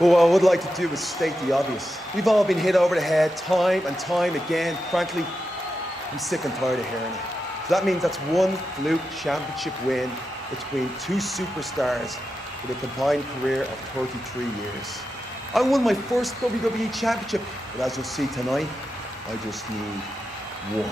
But what I would like to do is state the obvious. We've all been hit over the head time and time again. Frankly, I'm sick and tired of hearing it. So that means that's one fluke championship win between two superstars with a combined career of 33 years. I won my first WWE championship, but as you'll see tonight, I just need one.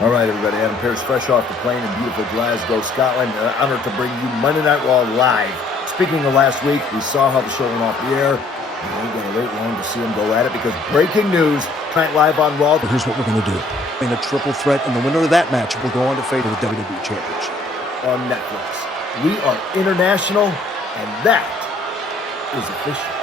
All right, everybody, Adam Pearce, fresh off the plane in beautiful Glasgow, Scotland. Honored to bring you Monday Night Raw live. Speaking of last week, we saw how the show went off the air. We ain't going to wait long to see them go at it because breaking news, tonight live on Raw. But here's what we're going to do. In a triple threat, and the winner of that match will go on to face the WWE Championship. On Netflix. We are international, and that is official.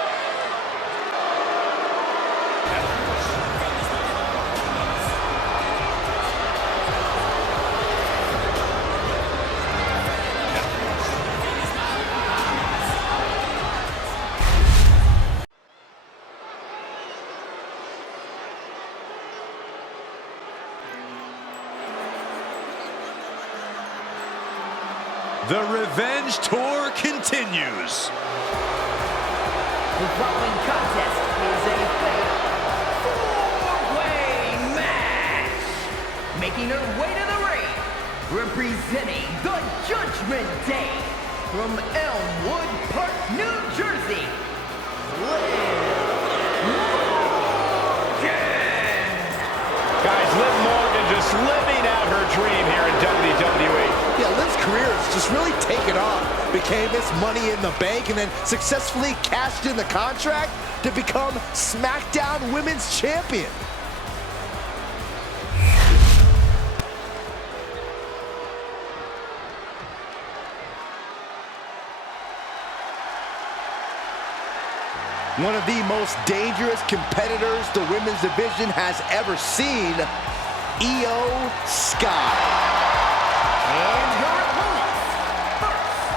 The Revenge Tour continues. The following contest is a fatal four-way match. Making her way to the ring, representing the Judgment Day from Elmwood Park, New Jersey, Liv Morgan. Guys, Liv Morgan just living out her dream here in WWE. Yeah, Liv's career has just really taken off. Became Miss Money in the Bank and then successfully cashed in the contract to become SmackDown Women's Champion. One of the most dangerous competitors the women's division has ever seen, Io Sky. And your opponents, first,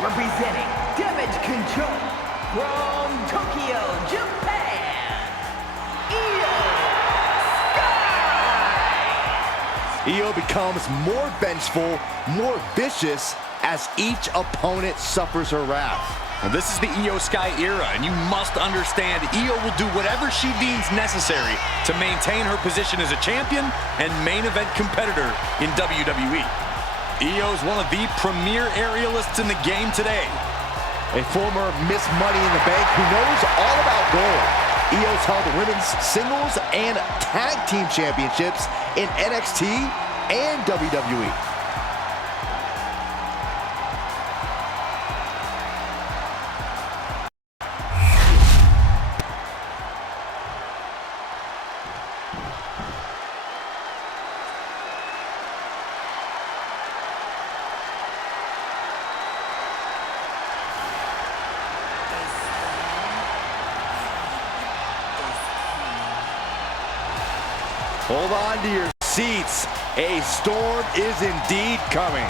representing Damage Control from Tokyo, Japan, Io Sky! Io becomes more vengeful, more vicious as each opponent suffers her wrath. Well, this is the Io Sky era, and you must understand Io will do whatever she deems necessary to maintain her position as a champion and main event competitor in WWE. Io is one of the premier aerialists in the game today. A former Miss Money in the Bank who knows all about gold. Io's held the women's singles and tag team championships in NXT and WWE. Hold on to your seats. A storm is indeed coming.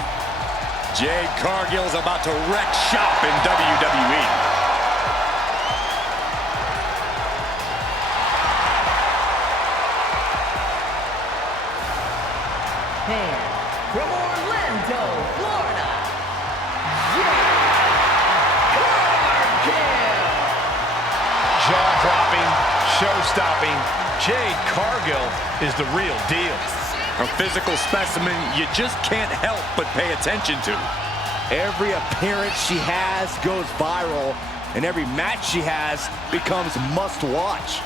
Jade Cargil is about to wreck shop in WWE. And from Orlando, Florida, Jade Cargil! Jaw-dropping, show-stopping, Jade Cargil is the real deal. A physical specimen you just can't help but pay attention to. Every appearance she has goes viral, and every match she has becomes must-watch.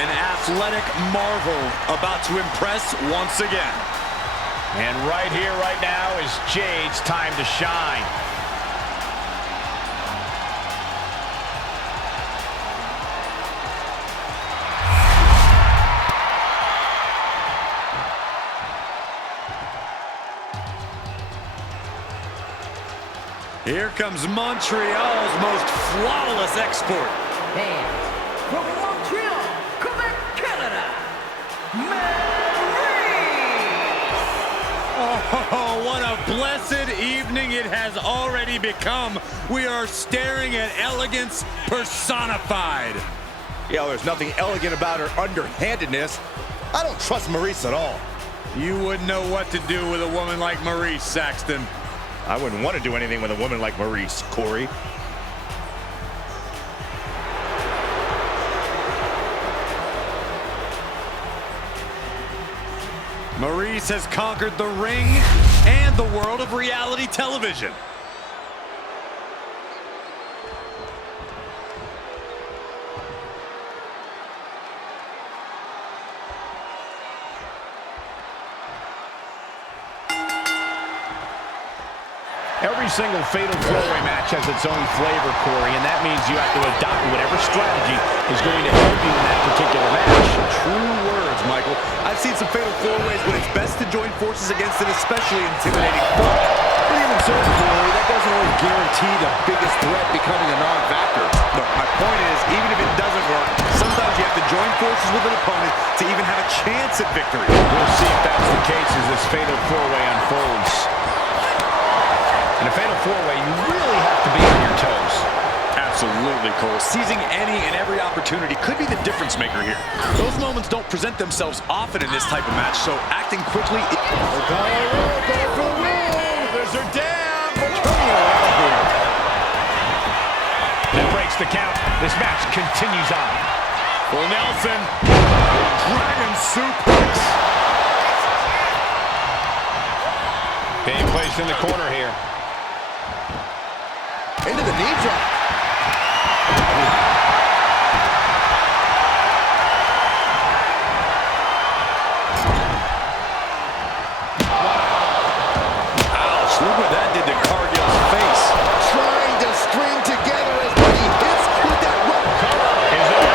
An athletic marvel about to impress once again. And right here, right now is Jade's time to shine. Here comes Montreal's most flawless export. And from Montreal, Quebec, Canada, Maryse! Oh, what a blessed evening it has already become. We are staring at elegance personified. Yeah, there's nothing elegant about her underhandedness. I don't trust Maryse at all. You wouldn't know what to do with a woman like Maryse, Saxton. I wouldn't want to do anything with a woman like Maryse, Corey. Maryse has conquered the ring and the world of reality television. Every single fatal four-way match has its own flavor, Corey, and that means you have to adopt whatever strategy is going to help you in that particular match. True words, Michael. I've seen some fatal four-ways when it's best to join forces against an especially intimidating foe. But even so, Corey, that doesn't always guarantee the biggest threat becoming a non-factor. No, my point is, even if it doesn't work, sometimes you have to join forces with an opponent to even have a chance at victory. We'll see if that's the case as this fatal four-way unfolds. In a fatal four-way, you really have to be on your toes. Absolutely, Cole. Seizing any and every opportunity could be the difference maker here. Those moments don't present themselves often in this type of match, so acting quickly... There's her down. What's coming around here? That breaks the count. This match continues on. Well, Nelson. Dragon suplex. Being placed in the corner here. Into the knee drop. Ouch, look what that did to Cargil's face. Trying to string together as many hits with that rope. Is it?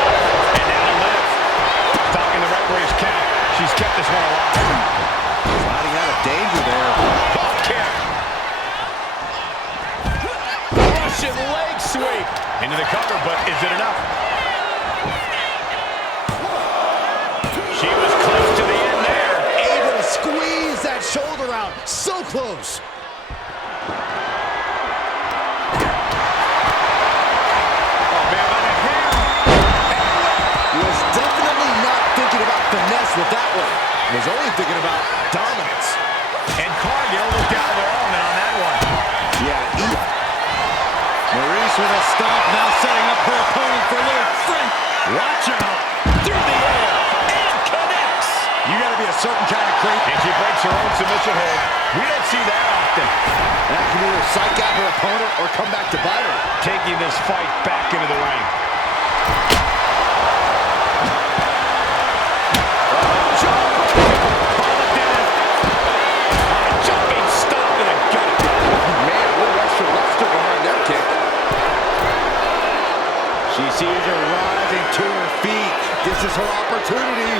And now Liv. Talking the referee's count. She's kept this one alive. Sliding out of danger there. Hop kick. Russian leg sweep. Into the cover, but is it enough? She was close to the end there. Able to squeeze that shoulder out. So close. Oh, man, by the hair. Was definitely not thinking about finesse with that one. Was only thinking about dominance. And Cargil looked out of their element on that one. Yeah, Maryse with a stomp, now setting up her opponent for a little front. Watch out. Through the air. And connects. you got to be a certain kind of creep. And she breaks her own submission hold. We don't see that often. That can either psych out her opponent or come back to bite her. Taking this fight back into the ring. Jumping stomp to the gut. Man, a little extra luster behind that kick. She sees her rising to her feet. This is her opportunity.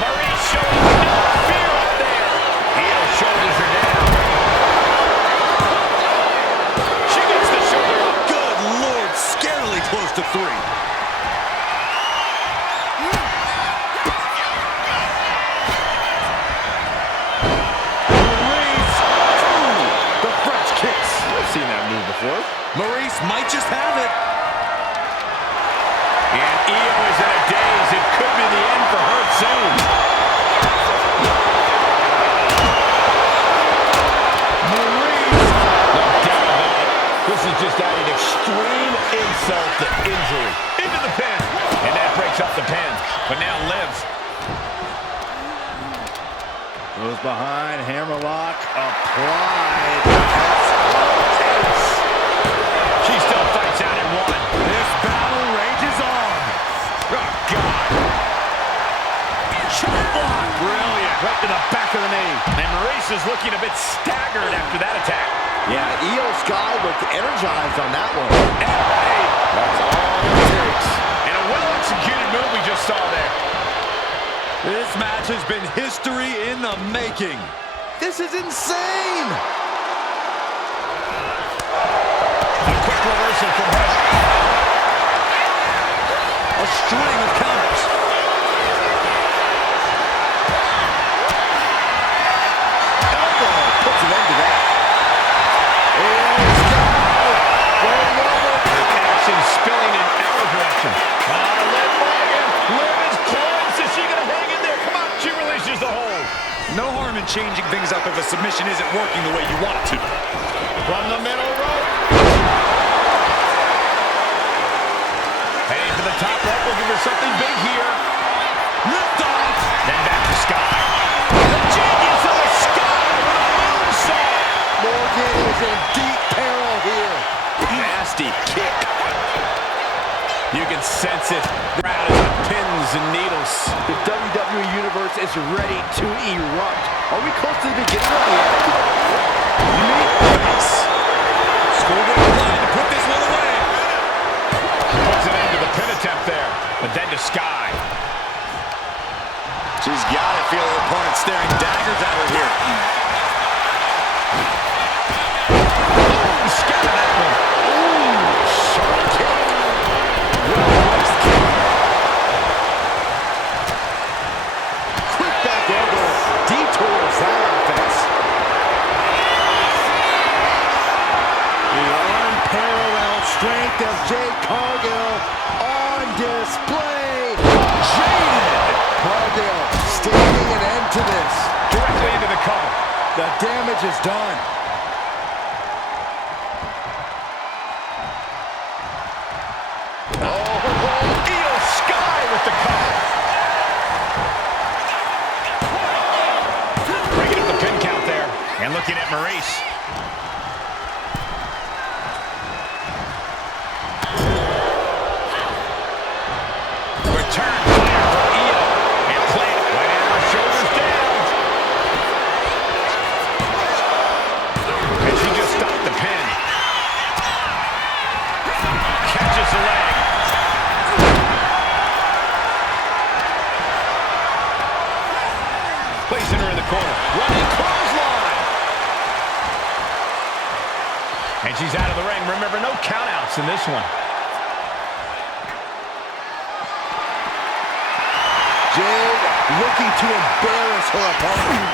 Maryse showing no fear up there. Heel shoulders her down. She gets the shoulder up. Good Lord, scarily close to 3. The French kicks. I've seen that move before. Maryse might just have it. And Io is in a daze. It could be the end for her soon. Maryse. No doubt about it. This is just adding extreme insult to injury. Into the pin. And that breaks up the pin. But now Liv. Goes behind, hammerlock, applied. She still fights out at 1. This battle rages on. Oh, God. Sheamus is looking a bit staggered after that attack. Yeah, Io Sky looked energized on that one. And hey, that's all it takes. And a well-executed move we just saw there. This match has been history in the making. This is insane! A quick reversal from her. A string of counters. Elbow puts an end to that. Action spilling in our direction. Liv Morgan. Liv is close. Is she going to hang in there? Come on, she releases the hold. No harm in changing things up if a submission isn't working the way you want it to. From the middle rope. Heading to the top rope, looking for something big here. Lift off. Then back to Sky. The genius of the Sky with a moonsault. Morgan is in deep peril here. Nasty kick. You can sense it. The crowd is on pins and needles. The WWE Universe is ready to erupt. Are we close to the beginning of the end? Face. Schoolboy line to put this one away. Puts an end to the pin attempt there. But then to Sky. She's got to feel her opponent staring daggers at her here. Sky that one. Sharp kick. Well-placed kick. Quick back elbow detours that offense. The unparalleled strength of Jade Cargil on display. Jade. Cargil standing an end to this. Directly into the cover. The damage is done. Io Sky with the cover. Breaking up the pin count there. And looking at Maryse. Return fire from Io. And play it right at her shoulders down. And she just stopped the pin. Catches the leg. Placing her in the corner. Running clothesline. And she's out of the ring. Remember, no countouts in this one. Jade looking to embarrass her opponent.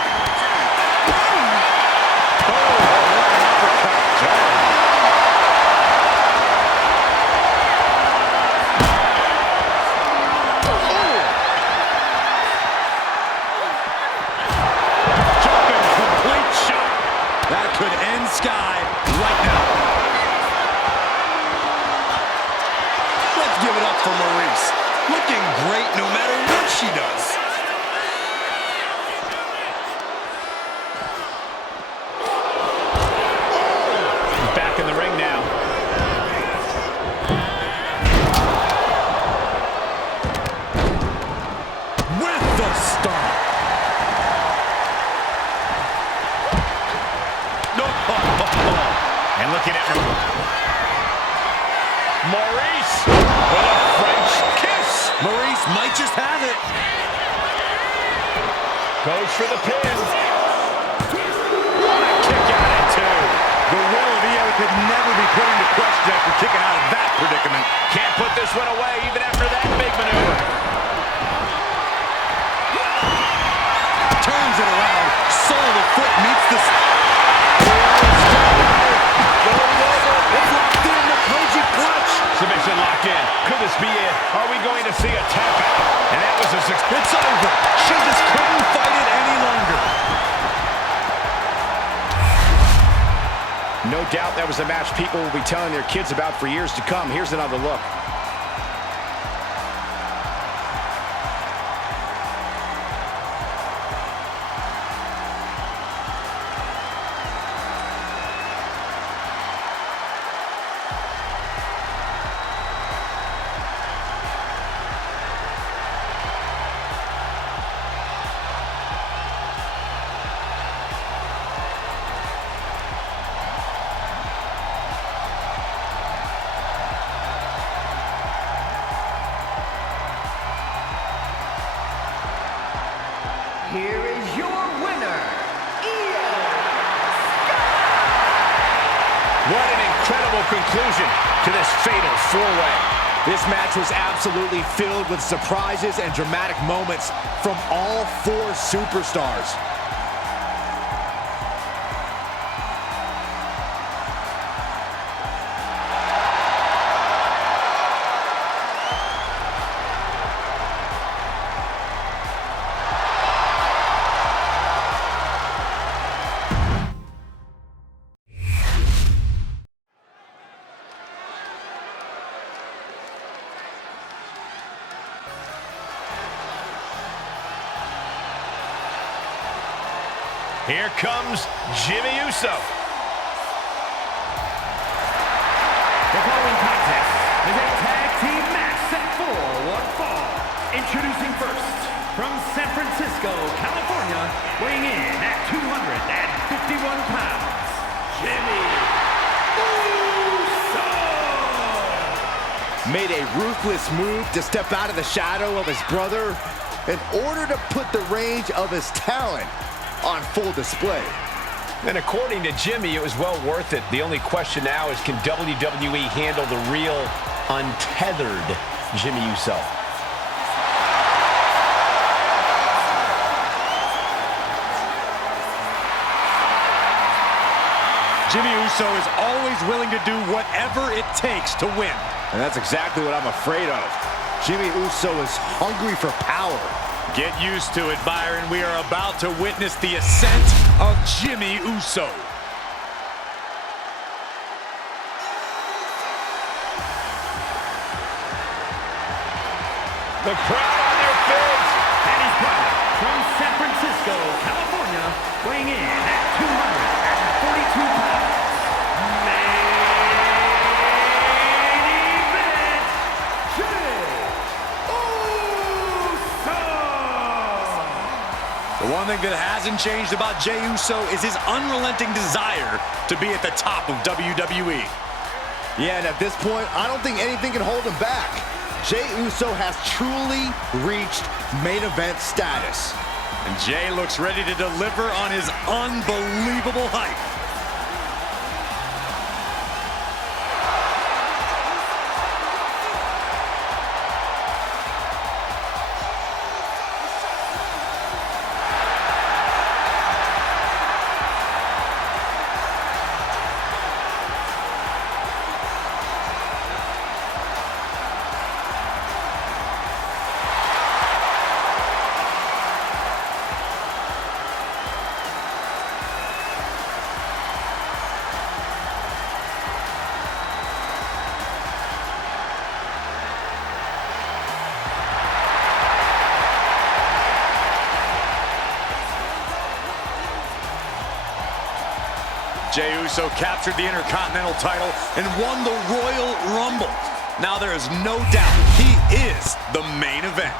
Jumping complete shot. That could end Sky right now. Let's give it up for Maryse. Looking great no matter what she does. Back in the ring now. With the stomp. And looking at Maryse with a French kiss. Maryse might just have it. Goes for the pin. What a kick out at two. The will of Io could never be put into question after kicking out of that predicament. Can't put this one away even after that big maneuver. Turns it around. Sole of the foot meets the... It's locked in. The Koji clutch. Submission locked in. Could this be it? Are we going to see a tap out? And that was a success. It's over. She just couldn't fight it any longer. No doubt that was a match people will be telling their kids about for years to come. Here's another look. incredible conclusion to this fatal four-way. This match was absolutely filled with surprises and dramatic moments from all four superstars. Here comes Jimmy Uso. The following contest is a tag team match set for one fall. Introducing first, from San Francisco, California, weighing in at 251 pounds, Jimmy Uso! Made a ruthless move to step out of the shadow of his brother in order to put the range of his talent on full display. And according to Jimmy, it was well worth it. The only question now is, can WWE handle the real, untethered Jimmy Uso? Jimmy Uso is always willing to do whatever it takes to win. And that's exactly what I'm afraid of. Jimmy Uso is hungry for power. Get used to it, Byron. We are about to witness the ascent of Jimmy Uso. The crowd on their feet. And his brother, from San Francisco, California, weighing in at 242 pounds, main event, Jey Uso! The one thing that hasn't changed about Jey Uso is his unrelenting desire to be at the top of WWE. Yeah, and at this point, I don't think anything can hold him back. Jey Uso has truly reached main event status. And Jey looks ready to deliver on his unbelievable hype. Jey Uso captured the Intercontinental title and won the Royal Rumble. Now there is no doubt he is the main event.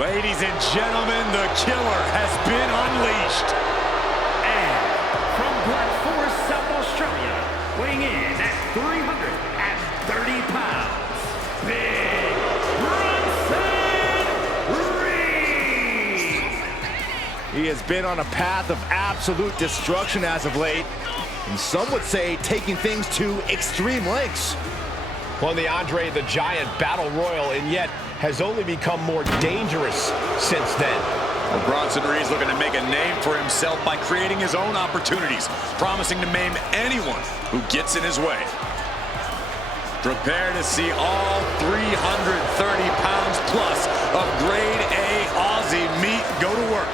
Ladies and gentlemen, the killer has been unleashed. And from Black Forest, South Australia, weighing in at 330 pounds, Big Bronson Reed! He has been on a path of absolute destruction as of late, and some would say taking things to extreme lengths. Won the Andre the Giant Battle Royal, and yet has only become more dangerous since then. Well, Bronson Reed's looking to make a name for himself by creating his own opportunities, promising to maim anyone who gets in his way. Prepare to see all 330 pounds plus of grade A Aussie meat go to work.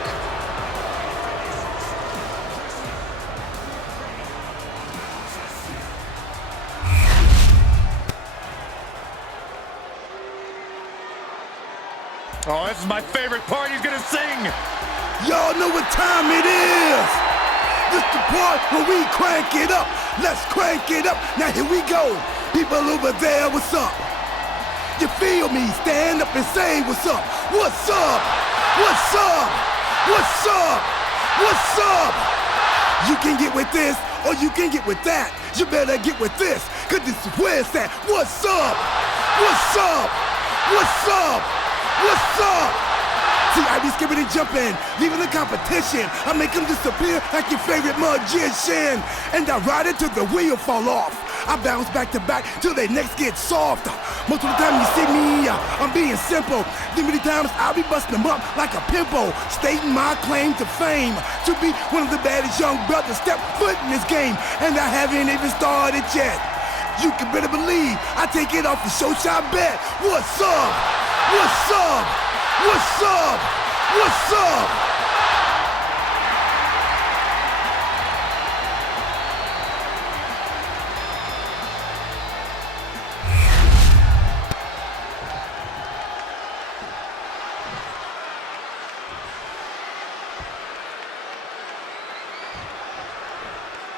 Oh, this is my favorite part. He's gonna sing. Y'all know what time it is. This the part where we crank it up. Let's crank it up. Now here we go. People over there, what's up? You feel me? Stand up and say what's up. What's up? What's up? What's up? What's up? You can get with this or you can get with that. You better get with this, cause this is where it's at. What's up? What's up? What's up? What's up? See, I I be skipping and jumping, leaving the competition. I make them disappear like your favorite magician. And I ride it till the wheel fall off. I bounce back to back till their necks get soft. Most of the time you see me, I'm being simple. Then many times I'll be busting them up like a pimple, stating my claim to fame, to be one of the baddest young brothers step foot in this game. And I haven't even started yet. You can better believe I take it off the show shot bet. What's up? What's up? What's up? What's up?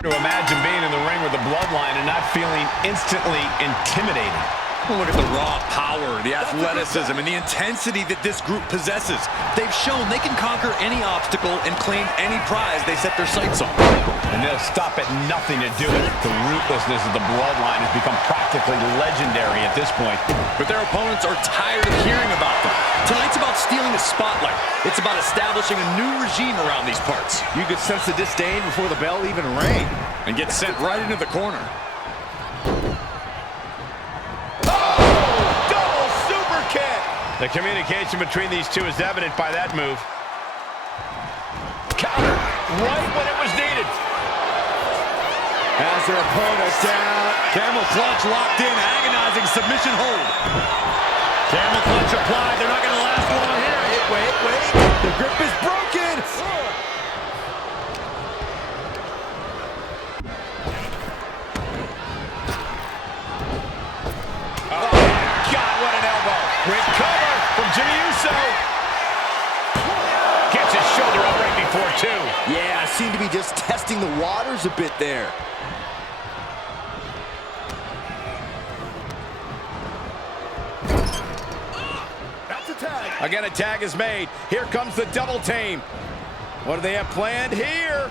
To imagine being in the ring with the bloodline and not feeling instantly intimidated. Look at the raw power, the athleticism, and the intensity that this group possesses. They've shown they can conquer any obstacle and claim any prize they set their sights on. And they'll stop at nothing to do it. The ruthlessness of the bloodline has become practically legendary at this point. But their opponents are tired of hearing about them. Tonight's about stealing the spotlight. It's about establishing a new regime around these parts. You could sense the disdain before the bell even rang. And get sent right into the corner. The communication between these two is evident by that move. Counter right when it was needed. As their opponent down. Camel clutch locked in, agonizing submission hold. Camel clutch applied. They're not going to last long here. Wait. The grip is broken. Oh, God, what an elbow. Quick cover from Jimmy Uso. Gets his shoulder up right before two. Yeah, seemed to be just testing the waters a bit there. That's a tag. Again, a tag is made. Here comes the double team. What do they have planned here?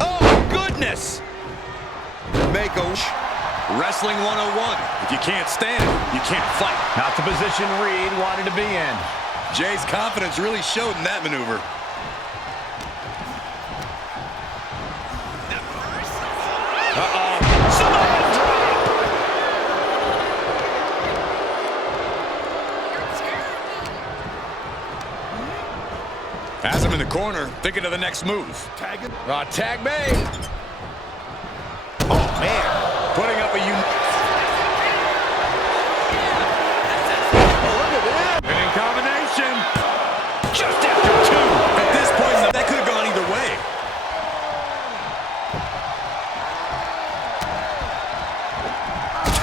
Oh, goodness. Wrestling 101. If you can't stand, you can't fight. Not the position Reed wanted to be in. Jay's confidence really showed in that maneuver. Has him in the corner, thinking of the next move. Tag made. Oh, man. Putting up a winning combination. Just after two. At this point, that could have gone either way.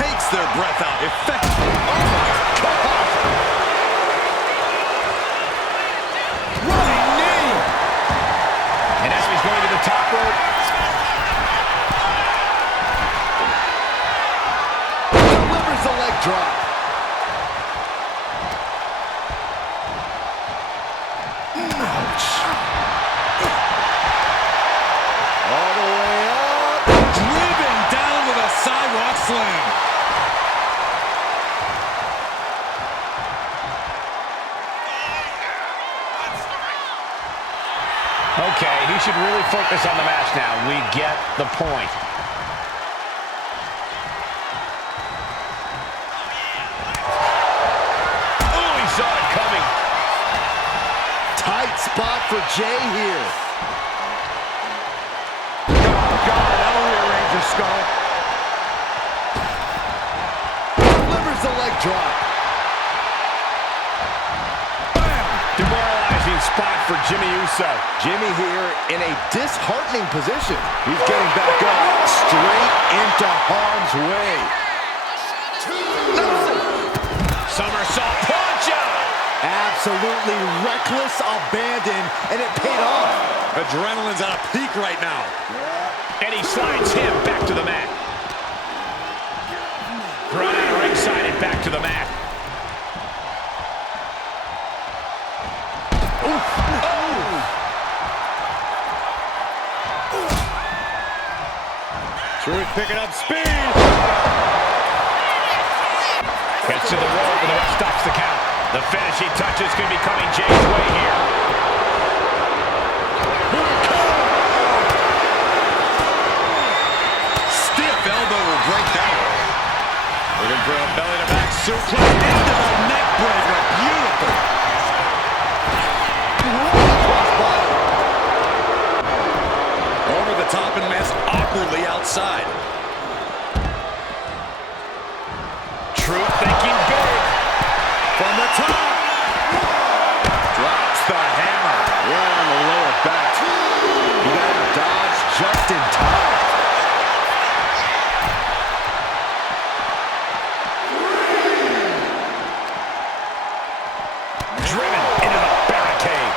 Takes their breath out. Effective. Oh, my God. Running knee. And as he's going to the top rope. Delivers the leg drop. All the way up. Driven down with a sidewalk slam. Okay, he should really focus on the match now. We get the point. Oh, he saw it coming. Tight spot for Jay here. Oh, God, that'll rearrange his skull. Delivers the leg drop. Demoralizing spot for Jimmy Uso. Jimmy here in a disheartening position. He's getting back up, straight into harm's way. Somersault punch out. Absolutely reckless abandon, and it paid off. Adrenaline's at a peak right now. And he slides him back to the mat. Thrown out ringside and back to the mat. Truth picking up speed. Gets to the rope and the ref stops the count. The finishing touches could be coming Jay's way. suplex into the neck breaker. Beautiful. Crossbody. Over the top and lands awkwardly outside. Truth thinking big. From the top. Drops the hammer. Right on the lower back. He got to dodge just in time. Driven into the barricade.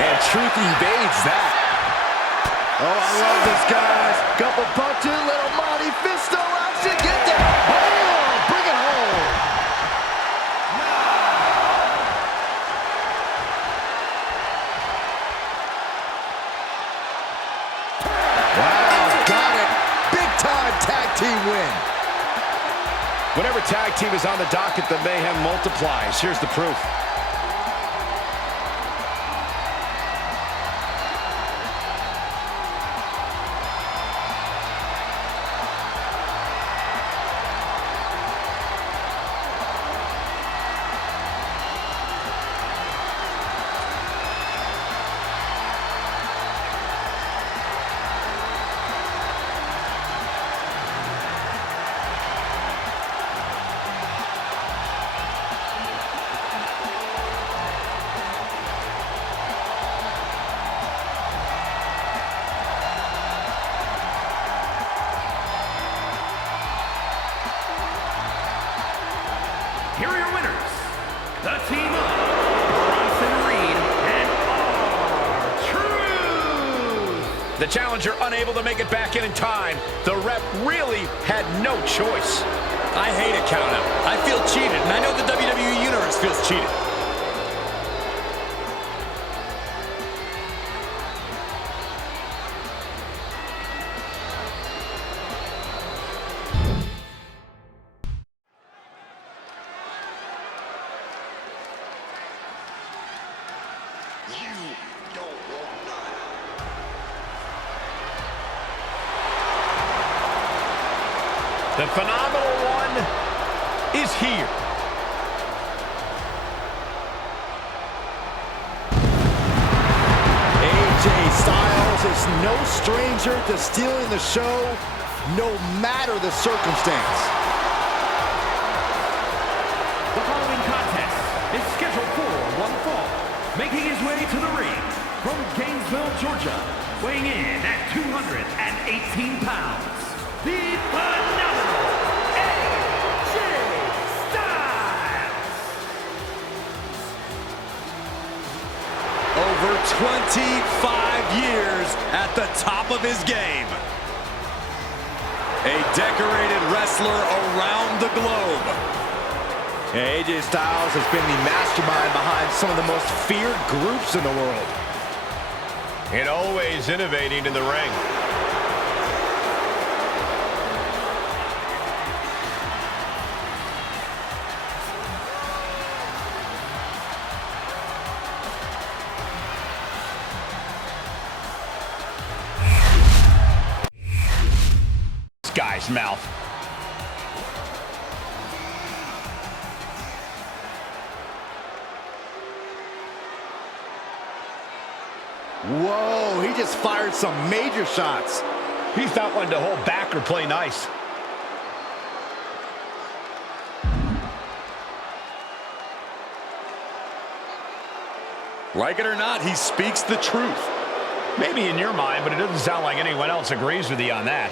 And Truth evades that. Oh, I love this, guys. Couple punches, little Monty Fisto action. Get down. Oh, bring it home. Wow, got it. Big time tag team win. Whenever tag team is on the docket, the mayhem multiplies. Here's the proof. Here are your winners, the team of Bronson Reed and R Truth. The challenger unable to make it back in time. The ref really had no choice. I hate a count-out. I feel cheated, and I know the WWE Universe feels cheated. The phenomenal one is here. AJ Styles is no stranger to stealing the show, no matter the circumstance. The following contest is scheduled for one fall. Making his way to the ring from Gainesville, Georgia, weighing in at 218 pounds, the phenomenal AJ Styles. Over 25 years at the top of his game. A decorated wrestler around the globe. Yeah, AJ Styles has been the mastermind behind some of the most feared groups in the world. And always innovating in the ring. This guy's mouth. Whoa, he just fired some major shots. He's not one to hold back or play nice. Like it or not, he speaks the truth. Maybe in your mind, but it doesn't sound like anyone else agrees with you on that.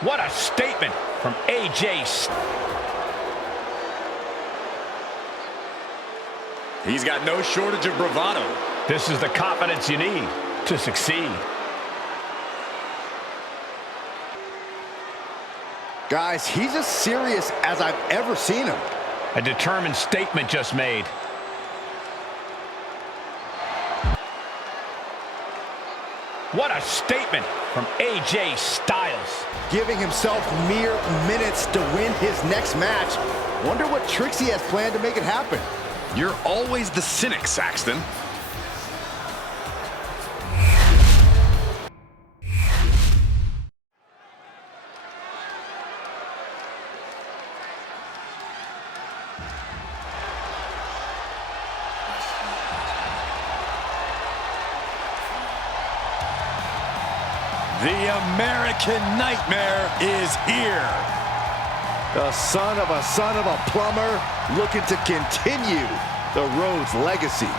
What a statement from AJ Styles. He's got no shortage of bravado. This is the confidence you need to succeed. Guys, he's as serious as I've ever seen him. A determined statement just made. What a statement from AJ Styles. Giving himself mere minutes to win his next match. Wonder what tricks he has planned to make it happen. You're always the cynic, Saxton. The American Nightmare is here. The son of a plumber looking to continue the Rhodes legacy.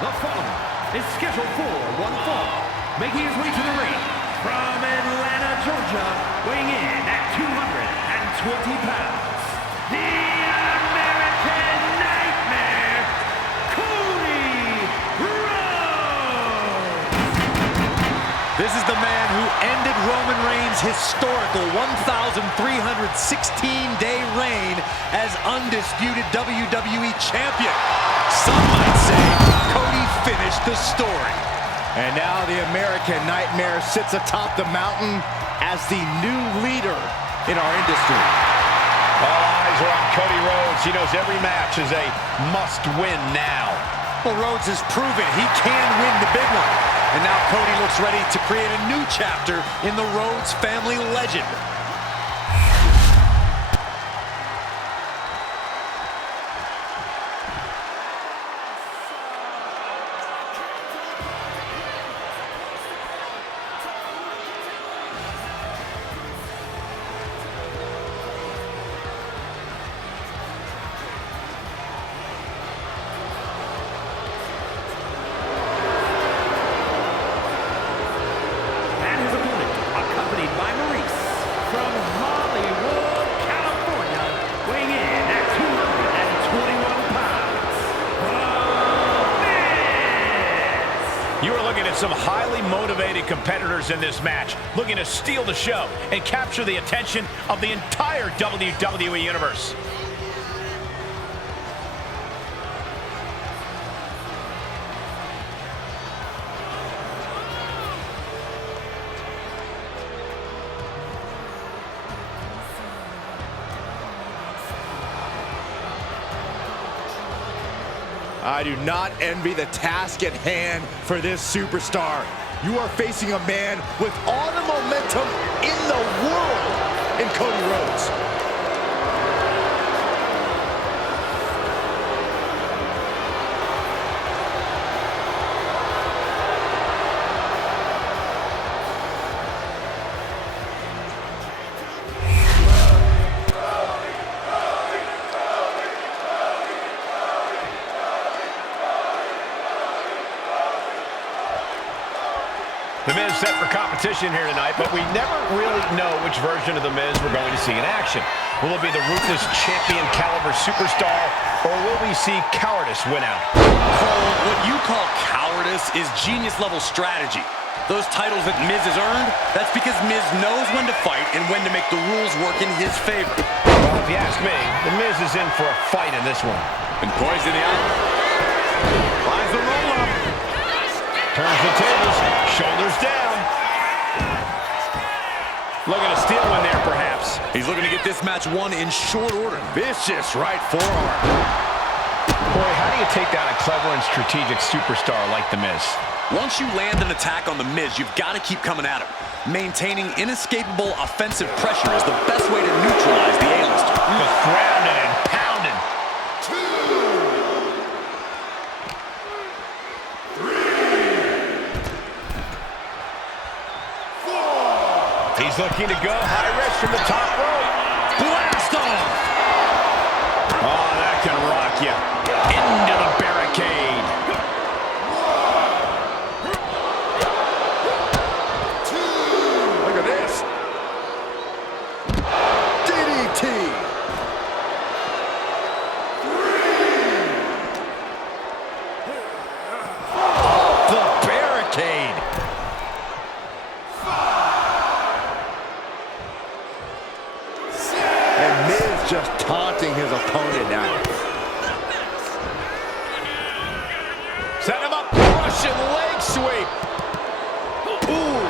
The following is scheduled for one fall, making his way to the ring from Atlanta, Georgia, weighing in at 220 pounds, the American Nightmare, Cody Rhodes! This is the man who ended Roman Reigns' historical 1,316-day reign as undisputed WWE Champion. Some might say Cody finished the story. And now the American Nightmare sits atop the mountain as the new leader in our industry. All eyes are on Cody Rhodes. He knows every match is a must-win now. Well, Rhodes has proven he can win the big one. And now Cody looks ready to create a new chapter in the Rhodes family legend. And his opponent, accompanied by Maryse, from Hollywood, California, weighing in at 221 pounds, The Miz! You are looking at some highly motivated competitors in this match, looking to steal the show and capture the attention of the entire WWE Universe. I do not envy the task at hand for this superstar. You are facing a man with all the momentum in the world in Cody Rhodes. The Miz set for competition here tonight, but we never really know which version of The Miz we're going to see in action. Will it be the ruthless champion caliber superstar, or will we see cowardice win out? Cole, what you call cowardice is genius-level strategy. Those titles that Miz has earned, that's because Miz knows when to fight and when to make the rules work in his favor. Well, if you ask me, The Miz is in for a fight in this one. And poised in the eye. Finds the roll-up. Turns the tables, shoulders down. Looking to steal one there, perhaps. He's looking to get this match won in short order. Vicious right forearm. Boy, how do you take down a clever and strategic superstar like The Miz? Once you land an attack on The Miz, you've got to keep coming at him. Maintaining inescapable offensive pressure is the best way to neutralize the A-lister. Just grounding and pounding. 2, 3, 4. He's looking to go high risk from the top rope. Blast off! Oh, that can rock you. Into the barricade. Set him up. Russian leg sweep. Ooh.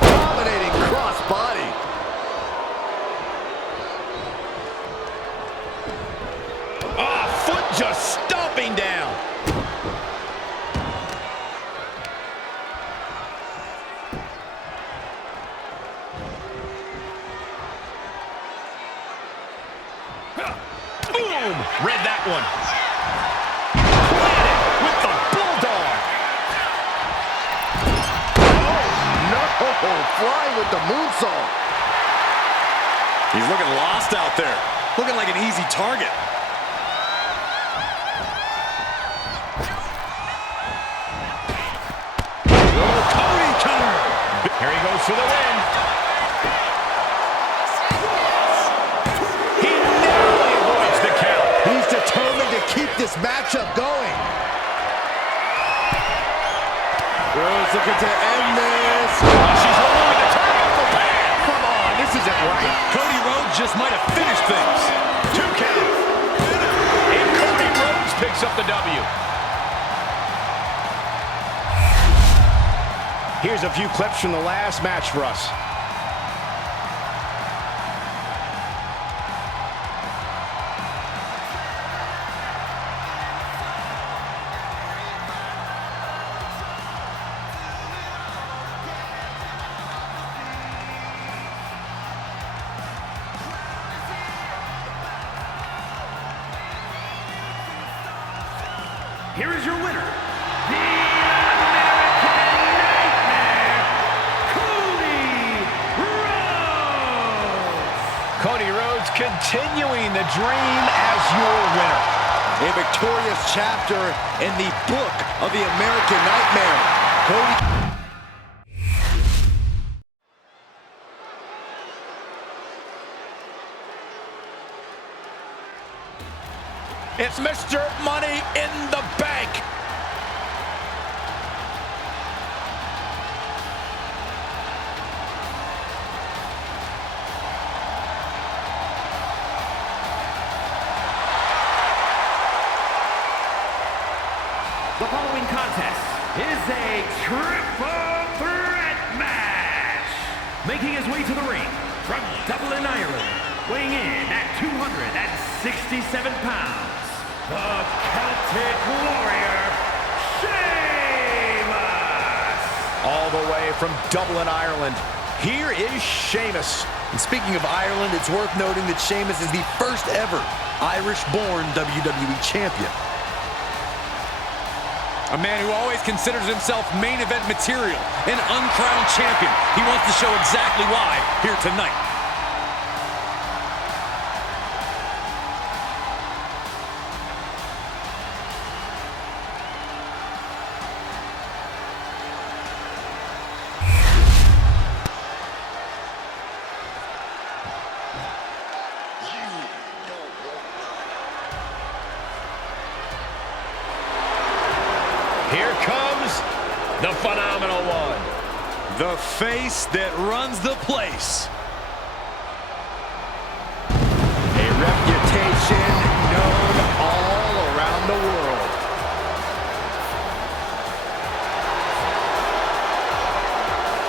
Dominating cross body. Foot just stomping down. Boom! Read that one. Planted with the bulldog. No, flying with the moonsault. He's looking lost out there. Looking like an easy target. Cody counter. Here he goes for the win. He narrowly avoids the count. He's determined to keep this matchup going. Rose looking to end this. She's removing the turnbuckle pad. Come on, this isn't right. Cody Rhodes just might have finished things. 2 count. And Cody Rhodes picks up the W. Here's a few clips from the last match for us. Here is your winner, the American Nightmare, Cody Rhodes. Cody Rhodes continuing the dream as your winner. A victorious chapter in the book of the American Nightmare. Cody. It's Mr. Money in the Bank. The following contest is a triple threat match. Making his way to the ring from Dublin, Ireland, weighing in at 267 pounds. The Celtic Warrior, Sheamus! All the way from Dublin, Ireland, here is Sheamus. And speaking of Ireland, it's worth noting that Sheamus is the first ever Irish-born WWE champion. A man who always considers himself main event material, an uncrowned champion. He wants to show exactly why here tonight. Here comes the phenomenal one. The face that runs the place. A reputation known all around the world.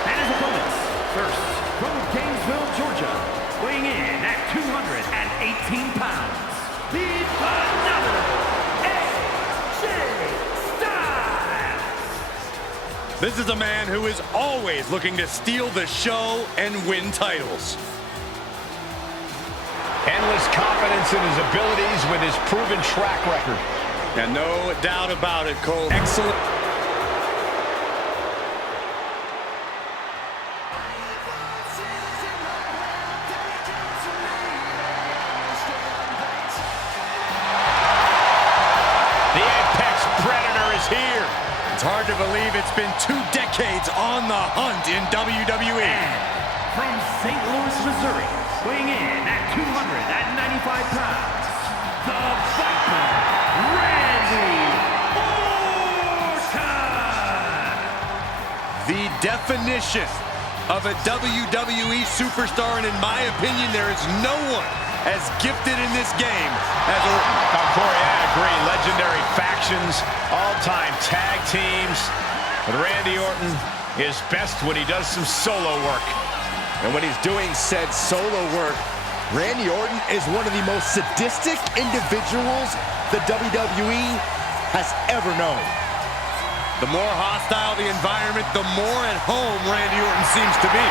And his opponents, first from Gainesville, Georgia, weighing in at 218 pounds, the phenomenal AJ Styles. This is a man who is always looking to steal the show and win titles. Endless confidence in his abilities with his proven track record. And no doubt about it, Cole. Excellent. The Apex Predator is here. It's hard to believe it's been 2 decades on the hunt in WWE. And from St. Louis, Missouri, weighing in at 295 pounds, the Viper, Randy Orton. The definition of a WWE superstar, and in my opinion, there is no one as gifted in this game as Orton. Corey, I agree. Legendary factions, all-time tag teams. But Randy Orton is best when he does some solo work. And when he's doing said solo work, Randy Orton is one of the most sadistic individuals the WWE has ever known. The more hostile the environment, the more at home Randy Orton seems to be.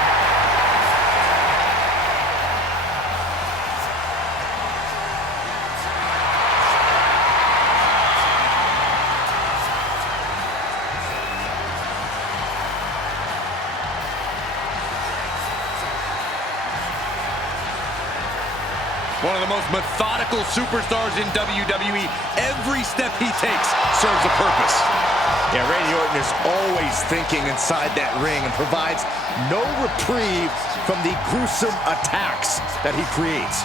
One of the most methodical superstars in WWE. Every step he takes serves a purpose. Yeah, Randy Orton is always thinking inside that ring and provides no reprieve from the gruesome attacks that he creates.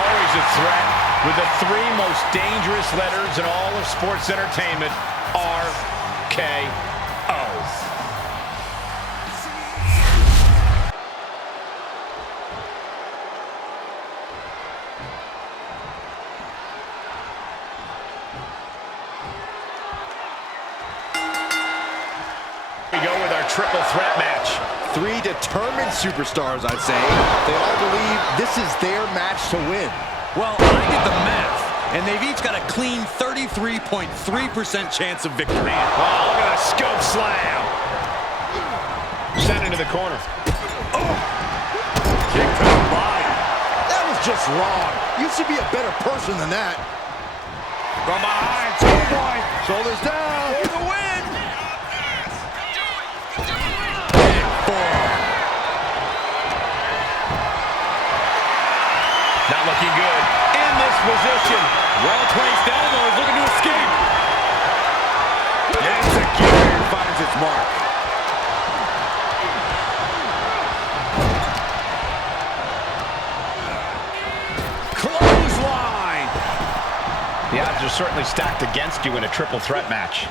Always a threat with the three most dangerous letters in all of sports entertainment, RKO. Triple threat match. Three determined superstars, I'd say. They all believe this is their match to win. Well, I did the math, and they've each got a clean 33.3% chance of victory. Oh, look at that scope slam. Sent into the corner. Oh. Kick to the body. That was just wrong. You should be a better person than that. From behind, oh boy. Shoulders down. For the win. Not looking good in this position. Well-placed elbow is looking to escape. Execution finds its mark. Clothesline. The odds are certainly stacked against you in a triple threat match.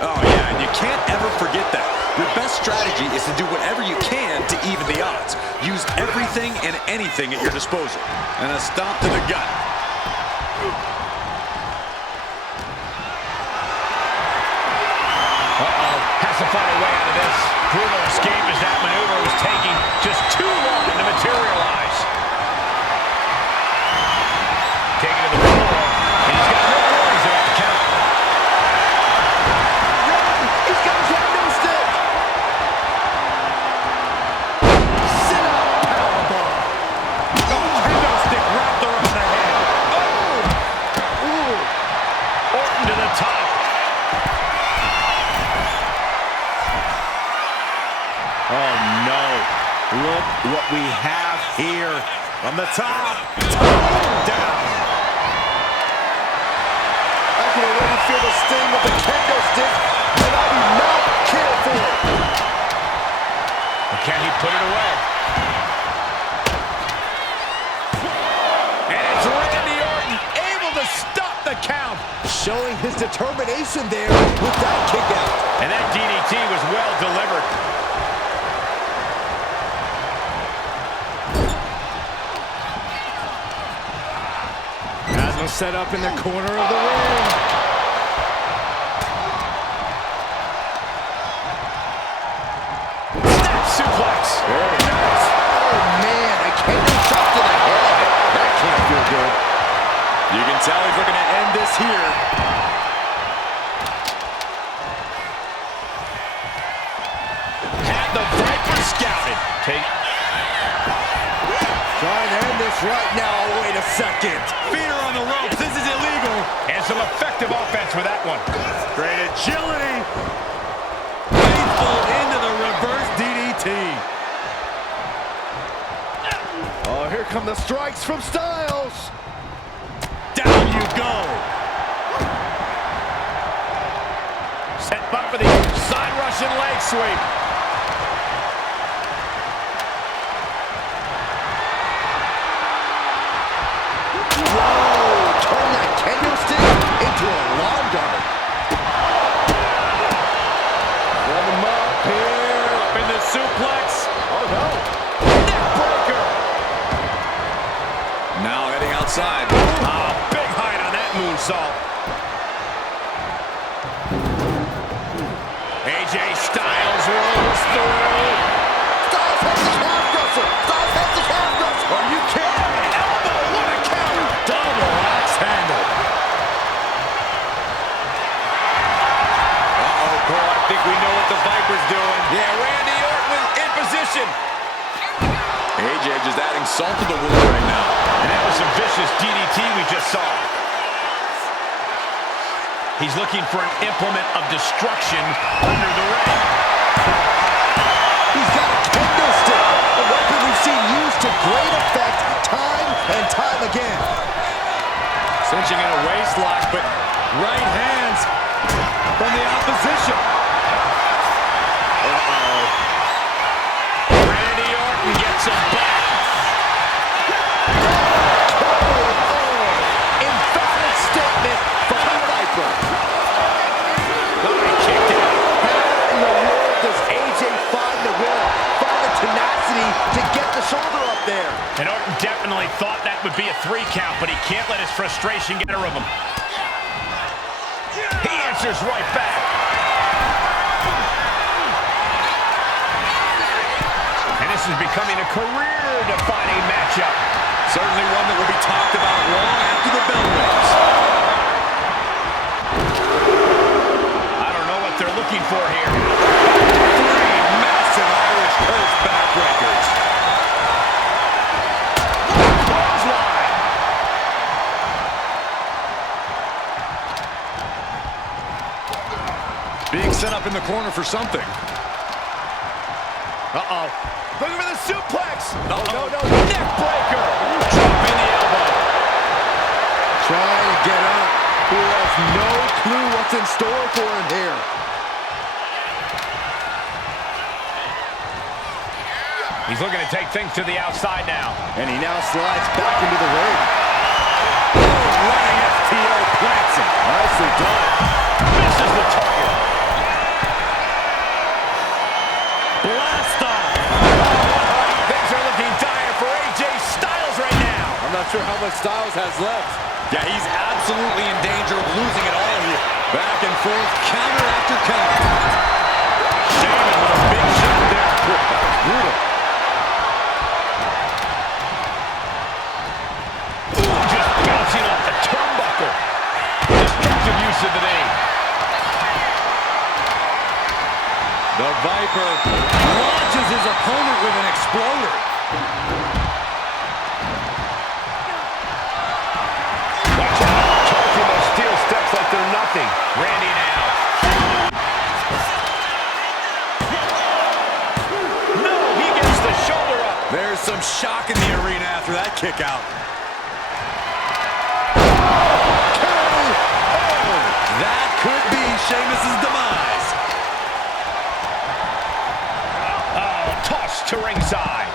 Oh, yeah, and you can't ever forget that. Your best strategy is to do whatever you can to even the odds. Use everything and anything at your disposal. And a stomp to the gut. Uh-oh, has to find a way out of this. Brutal escape as that maneuver was taking just too long to materialize. Taking to the floor, and he's got no worries about the count. He's got his hand no stick. Sit up, powerbomb. Kendo stick wrapped around the head. Oh! Ooh. Orton to the top. Oh no. Look what we have here. From the top. Down. I can already feel the sting of the kendo stick, and I do not care for it. Can he put it away? And it's Randy Orton able to stop the count. Showing his determination there with that kick out. And that DDT was well delivered. Asma set up in the corner of the ring. Snap suplex. Very nice. Oh man, a kendo shot to the head. That can't feel good. You can tell he's looking to end this here. Had the Viper scouted. Trying to end this right now. Wait a second. Feet are on the ropes. This is illegal. And some effective offense with that one. Great agility. Faithful into the reverse DDT. Oh, here come the strikes from Styles. Down you go. Set up for the side Russian leg sweep. Whoa! Turn that kendo stick into a lawn dart. Set him up here. assault. AJ Styles rolls through. Styles has the calf crusher. Styles has the calf crusher. Are you kidding? Elbow, what a counter. Double axe handle. Uh-oh, Cole, I think we know what the Viper's doing. Yeah, Randy Orton in position. AJ just adding salt to the wound right now. And that was some vicious DDT we just saw. He's looking for an implement of destruction under the ring. He's got a kendo stick, a weapon we've seen used to great effect time and time again. Cinching in a waist lock, but right hands from the opposition. Uh-oh. Randy Orton gets him back. Emphatic statement from the Viper. He kicked out. How in the world does AJ find the will, find the tenacity to get the shoulder up there? And Orton definitely thought that would be a 3 count, but he can't let his frustration get the better of him. He answers right back. And this is becoming a career-defining matchup. Certainly one that will be talked about long after the bell rings. I don't know what they're looking for here. 3 massive Irish curse backbreakers. Clothesline. Being set up in the corner for something. Uh-oh. Looking for the suplex. No. Neck breaker. Dropping the elbow. Trying to get up. He has no clue what's in store for him here. He's looking to take things to the outside now. And he now slides back into the ring. Running FTO plants him. Nicely done. Misses the target. Blast off. Things are looking dire for AJ Styles right now. I'm not sure how much Styles has left. Yeah, he's absolutely in danger of losing it all here. Back and forth, counter after counter. Sheamus with a big shot there. That was brutal. Ooh, just bouncing off the turnbuckle. Destructive use of the name. The Viper launches his opponent with an exploder. Watch out. Talking those steel steps like they're nothing. Randy now. No, he gets the shoulder up. There's some shock in the arena after that kick out. That could be Sheamus' demise. Tossed to ringside.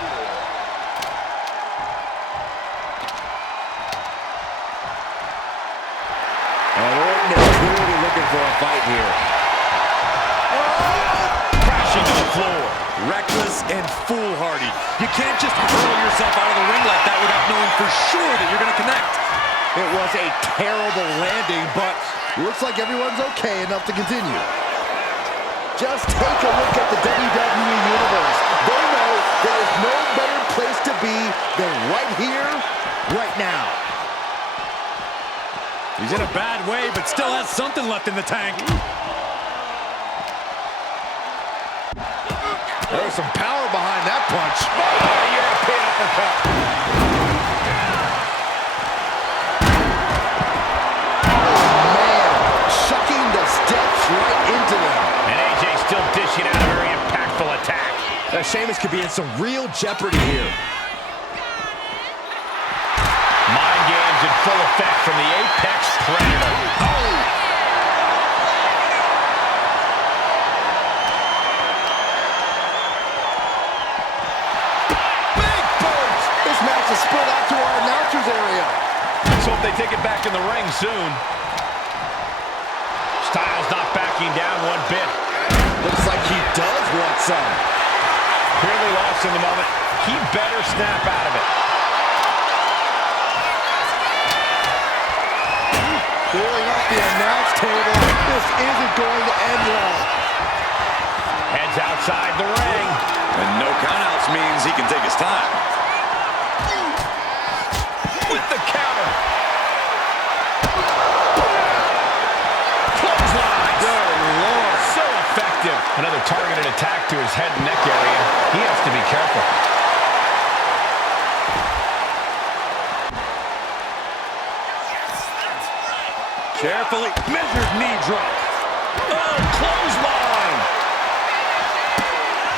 And Orton is clearly looking for a fight here. Crashing to the floor. Reckless and foolhardy. You can't just hurl yourself out of the ring like that without knowing for sure that you're going to connect. It was a terrible landing, but looks like everyone's okay enough to continue. Just take a look at the WWE Universe. They know there is no better place to be than right here, right now. He's in a bad way, but still has something left in the tank. There was some power behind that punch. European uppercut. Man, chucking the steps right into them. And AJ still dishing out a very impactful attack. Sheamus could be in some real jeopardy here. Mind games in full effect from the Apex Predator. Oh! Big punch! This match is spread out to our announcers area. Let's hope they take it back in the ring soon. Styles not backing down one bit. Looks like he does want some. Clearly lost in the moment. He better snap out of it. Clearing up the announce table. This isn't going to end well. Heads outside the ring. And no countouts means he can take his time. With the counter. So effective. Another targeted attack to his head and neck area. He has to be careful. Carefully measured knee drop. Oh, clothesline.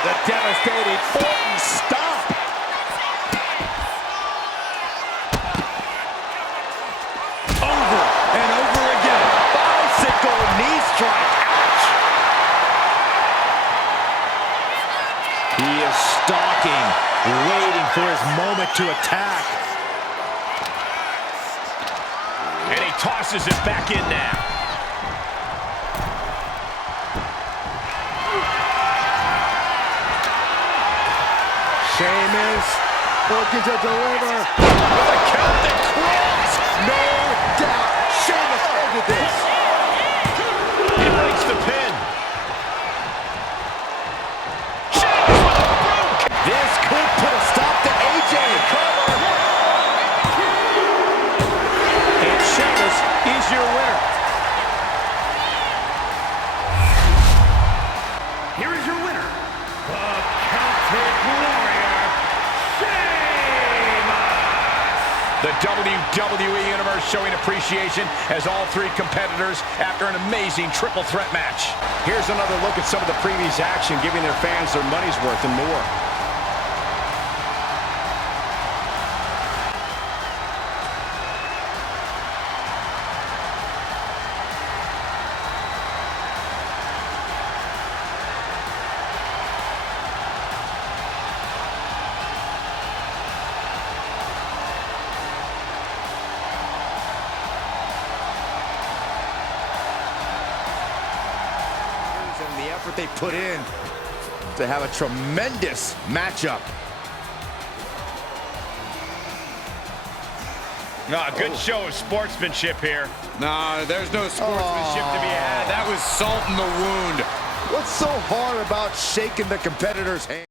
The devastating Orton stop. Over and over again. Bicycle knee strike. Ouch. He is stalking, waiting for his moment to attack. And he tosses it back in now. Sheamus looking to deliver. With a count that cross. No doubt, Sheamus ended this. He breaks the pin. Sheamus with a broke. This could put a stop to AJ. And Sheamus is your winner. Here is your winner, the Celtic Warrior, Sheamus! The WWE Universe showing appreciation as all three competitors after an amazing triple threat match. Here's another look at some of the previous action, giving their fans their money's worth and more. And the effort they put in to have a tremendous matchup. Good show of sportsmanship here. No, there's no sportsmanship to be had. That was salt in the wound. What's so hard about shaking the competitor's hand?